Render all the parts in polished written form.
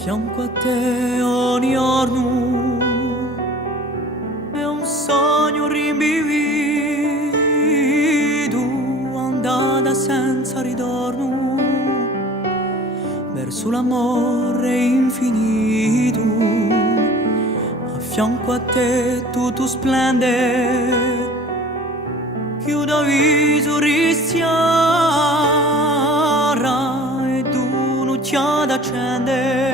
Fianco a te ogni giorno è un sogno rinvivido, andata senza ritorno verso l'amore infinito. A fianco a te tutto splende, chiudo viso rischiara ed un'occhiata accende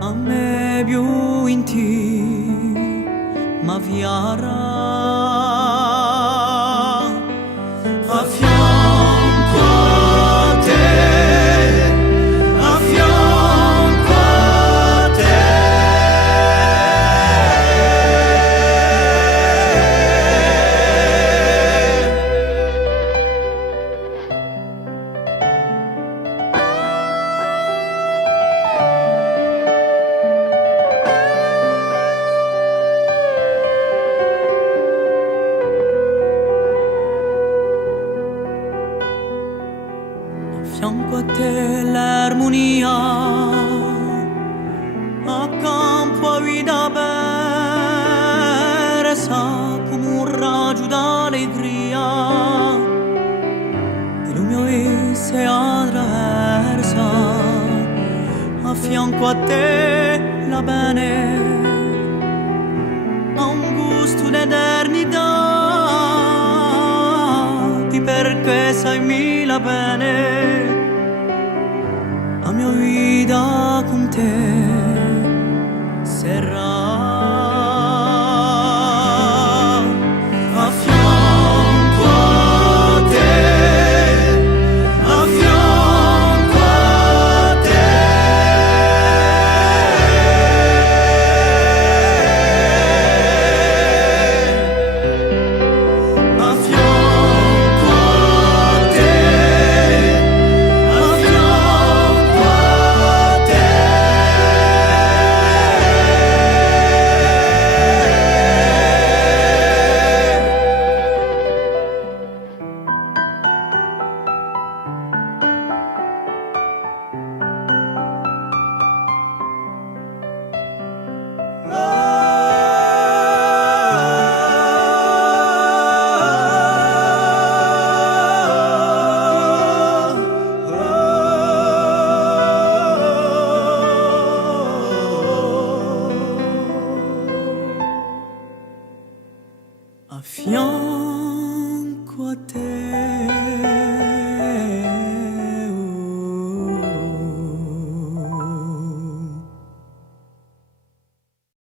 a me più in te ma viara. A fianco a te, a fianco a te. Fianco a te l'armonia, accanto a vita persa come un raggio d'allegria, il mio visse attraversa. A fianco a te la bene ha un gusto d'eternità, perché sai mille bene la mia vita con te sarà. A fianco a te, a fianco a te. A fianco a te, a fianco a te. A fianco a te.